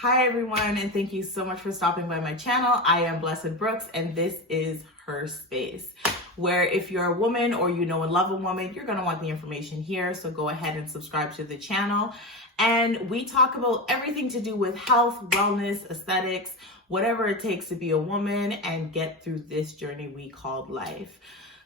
Hi everyone, and thank you so much for stopping by my channel. I am Blessed Brooks, and this is Her Space, where if you're a woman or you know and love a woman, you're gonna want the information here, so go ahead and subscribe to the channel. And we talk about everything to do with health, wellness, aesthetics, whatever it takes to be a woman and get through this journey we called life.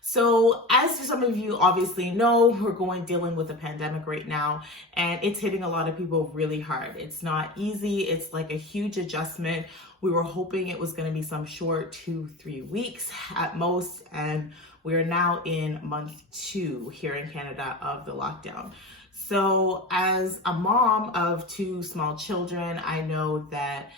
So as some of you obviously know, we're dealing with a pandemic right now, and it's hitting a lot of people really hard. It's not easy. It's like a huge adjustment. We were hoping it was going to be some short 2-3 weeks at most, and we're now in month 2 here in Canada of the lockdown. So as a mom of 2 small children, I know that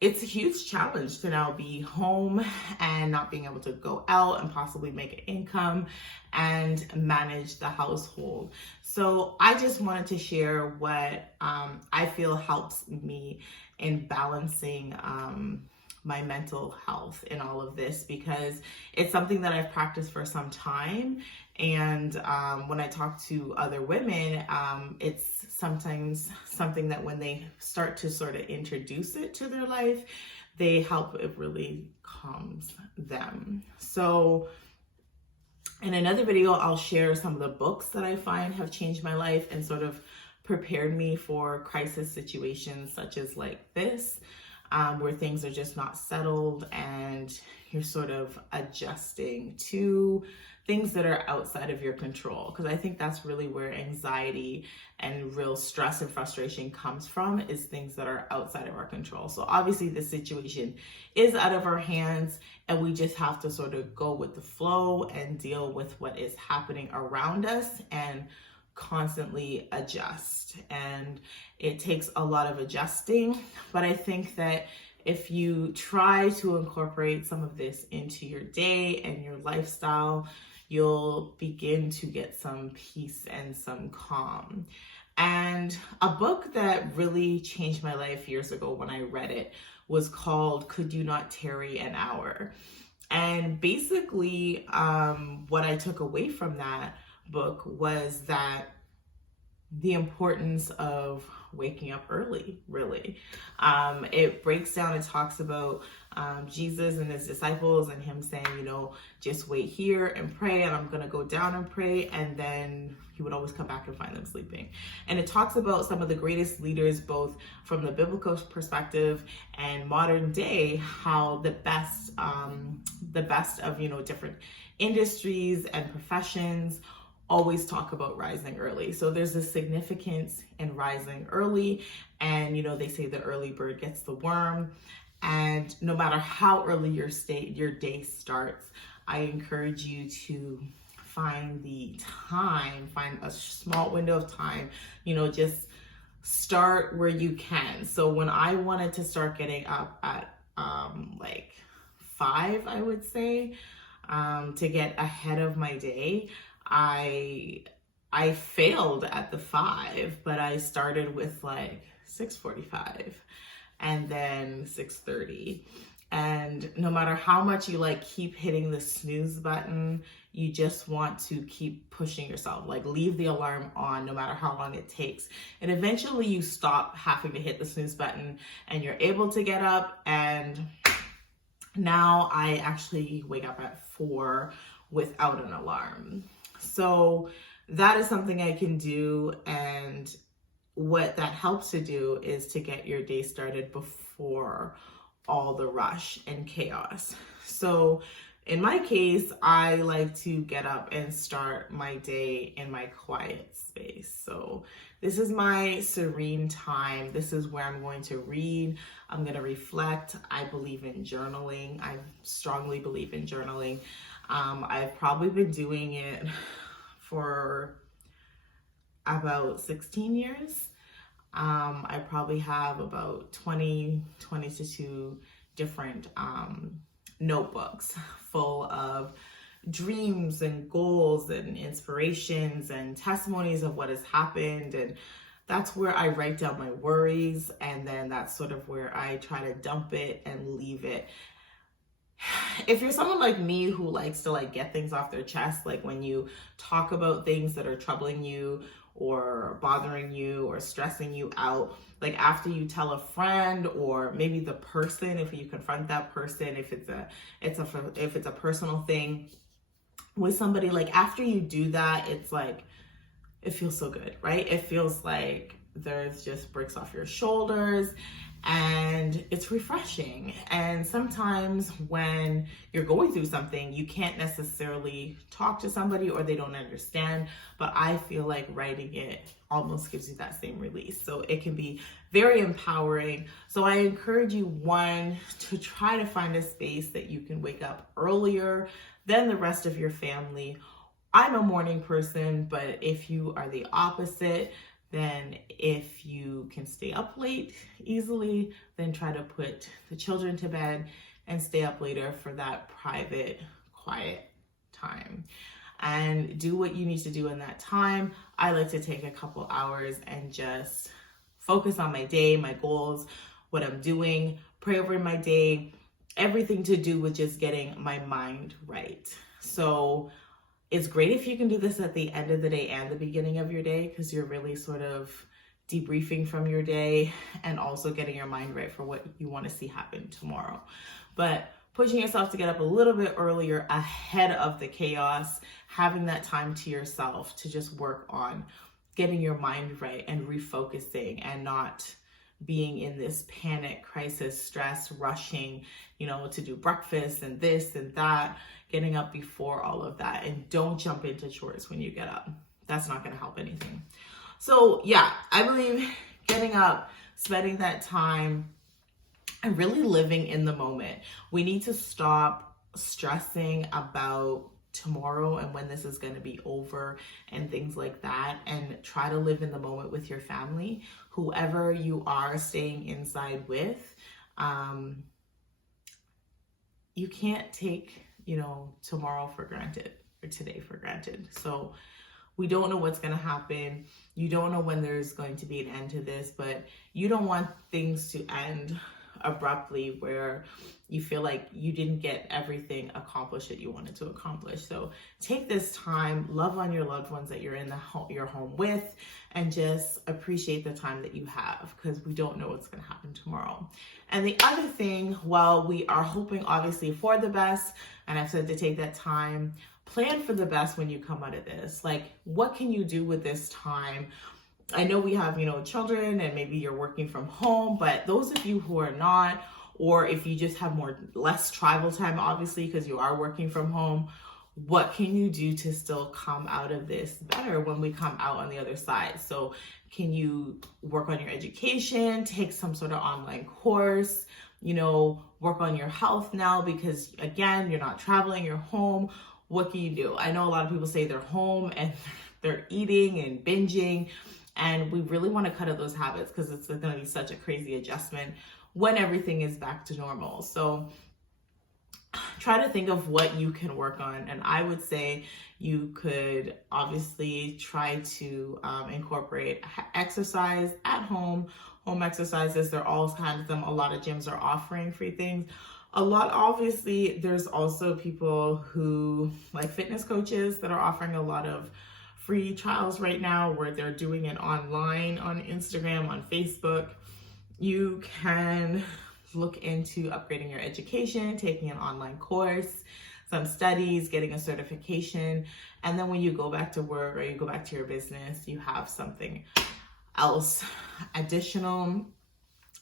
it's a huge challenge to now be home and not being able to go out and possibly make an income and manage the household. So I just wanted to share what I feel helps me in balancing my mental health in all of this, because it's something that I've practiced for some time. And when I talk to other women, it's sometimes something that when they start to sort of introduce it to their life, it really calms them. So in another video, I'll share some of the books that I find have changed my life and sort of prepared me for crisis situations such as like this. Where things are just not settled and you're sort of adjusting to things that are outside of your control. Because I think that's really where anxiety and real stress and frustration comes from, is things that are outside of our control. So obviously the situation is out of our hands, and we just have to sort of go with the flow and deal with what is happening around us and constantly adjust. And it takes a lot of adjusting, but I think that if you try to incorporate some of this into your day and your lifestyle, you'll begin to get some peace and some calm. And a book that really changed my life years ago when I read it was called Could You Not Tarry an Hour? And basically what I took away from that book was that the importance of waking up early, really. It breaks down and talks about Jesus and his disciples and him saying, just wait here and pray, and I'm going to go down and pray. And then he would always come back and find them sleeping. And it talks about some of the greatest leaders, both from the biblical perspective and modern day, how the best of, different industries and professions always talk about rising early. So there's a significance in rising early, and they say the early bird gets the worm. And no matter how early your day starts, I encourage you to find a small window of time, just start where you can. So when I wanted to start getting up at like 5, I would say, to get ahead of my day, I failed at the 5, but I started with like 6:45 and then 6:30. And no matter how much you keep hitting the snooze button, you just want to keep pushing yourself, leave the alarm on no matter how long it takes. And eventually you stop having to hit the snooze button and you're able to get up. And now I actually wake up at 4 without an alarm. So that is something I can do. And what that helps to do is to get your day started before all the rush and chaos. So in my case, I like to get up and start my day in my quiet space. So this is my serene time. This is where I'm going to read. I'm going to reflect. I believe in journaling. I strongly believe in journaling. I've probably been doing it for about 16 years. I probably have about 22 different notebooks full of dreams and goals and inspirations and testimonies of what has happened. And that's where I write down my worries, and then that's sort of where I try to dump it and leave it. If you're someone like me who likes to get things off their chest, when you talk about things that are troubling you or bothering you or stressing you out, like after you tell a friend or maybe the person, if you confront that person, if it's a personal thing with somebody, like after you do that, it's like, it feels so good, right? It feels like there's just bricks off your shoulders and it's refreshing. And sometimes when you're going through something, you can't necessarily talk to somebody or they don't understand, but I feel like writing it almost gives you that same release. So it can be very empowering. So I encourage you, one, to try to find a space that you can wake up earlier than the rest of your family. I'm a morning person, but if you are the opposite, then if you can stay up late easily, then try to put the children to bed and stay up later for that private, quiet time. And do what you need to do in that time. I like to take a couple hours and just focus on my day, my goals, what I'm doing, pray over my day, everything to do with just getting my mind right. So it's great if you can do this at the end of the day and the beginning of your day, because you're really sort of debriefing from your day and also getting your mind right for what you want to see happen tomorrow. But pushing yourself to get up a little bit earlier ahead of the chaos, having that time to yourself to just work on getting your mind right and refocusing and not being in this panic, crisis, stress, rushing, to do breakfast and this and that, getting up before all of that. And don't jump into chores when you get up. That's not going to help anything. So yeah, I believe getting up, spending that time, and really living in the moment. We need to stop stressing about tomorrow and when this is going to be over and things like that, and try to live in the moment with your family, whoever you are staying inside with. You can't take, tomorrow for granted or today for granted. So we don't know what's going to happen. You don't know when there's going to be an end to this, but you don't want things to end abruptly where you feel like you didn't get everything accomplished that you wanted to accomplish. So take this time, love on your loved ones that you're in your home with, and just appreciate the time that you have, because we don't know what's going to happen tomorrow. And the other thing, while we are hoping obviously for the best, and I've said to take that time, plan for the best when you come out of this. Like, what can you do with this time? I know we have, children and maybe you're working from home, but those of you who are not, or if you just have less travel time, obviously, because you are working from home, what can you do to still come out of this better when we come out on the other side? So can you work on your education, take some sort of online course, work on your health now, because again, you're not traveling, you're home. What can you do? I know a lot of people say they're home and they're eating and binging, and we really want to cut out those habits because it's going to be such a crazy adjustment when everything is back to normal. So try to think of what you can work on. And I would say you could obviously try to incorporate exercise at home exercises. There are all kinds of them. A lot of gyms are offering free things. Obviously, there's also people who, like fitness coaches, that are offering a lot of free trials right now where they're doing it online on Instagram, on Facebook. You can look into upgrading your education, taking an online course, some studies, getting a certification. And then when you go back to work or you go back to your business, you have something else additional.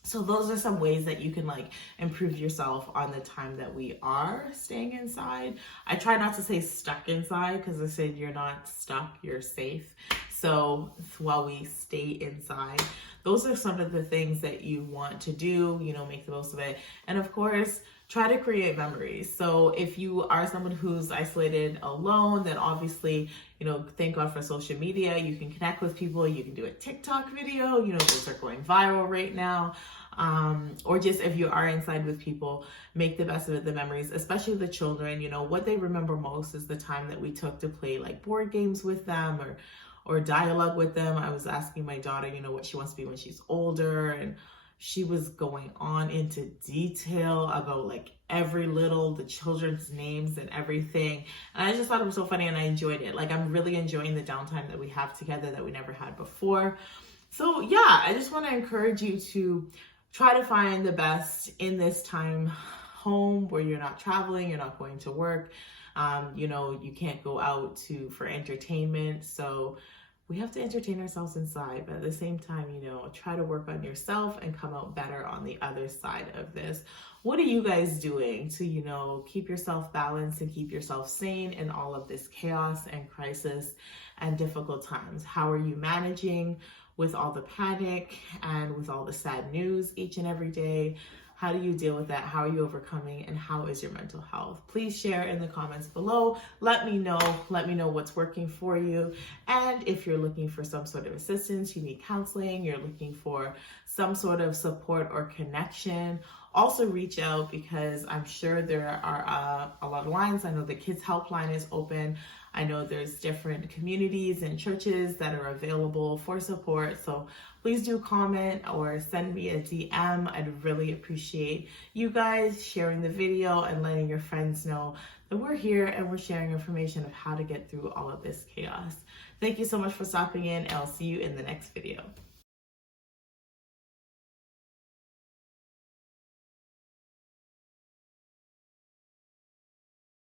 So those are some ways that you can improve yourself on the time that we are staying inside. I try not to say stuck inside, because I said you're not stuck, you're safe. So while we stay inside, those are some of the things that you want to do, make the most of it. And of course, try to create memories. So if you are someone who's isolated alone, then obviously, thank God for social media. You can connect with people. You can do a TikTok video. Those are going viral right now. Or just if you are inside with people, make the best of it, the memories, especially the children. What they remember most is the time that we took to play board games with them or dialogue with them. I was asking my daughter, what she wants to be when she's older, and she was going on into detail about like the children's names and everything. And I just thought it was so funny and I enjoyed it. Like, I'm really enjoying the downtime that we have together that we never had before. So yeah, I just want to encourage you to try to find the best in this time home where you're not traveling, you're not going to work. You can't go out for entertainment. So we have to entertain ourselves inside, but at the same time, try to work on yourself and come out better on the other side of this. What are you guys doing to, keep yourself balanced and keep yourself sane in all of this chaos and crisis and difficult times? How are you managing with all the panic and with all the sad news each and every day? How do you deal with that? How are you overcoming? And how is your mental health? Please share in the comments below. Let me know what's working for you. And if you're looking for some sort of assistance, you need counseling, you're looking for some sort of support or connection, also reach out, because I'm sure there are a lot of lines. I know the Kids Helpline is open. I know there's different communities and churches that are available for support. So please do comment or send me a DM. I'd really appreciate you guys sharing the video and letting your friends know that we're here and we're sharing information of how to get through all of this chaos. Thank you so much for stopping in, and I'll see you in the next video.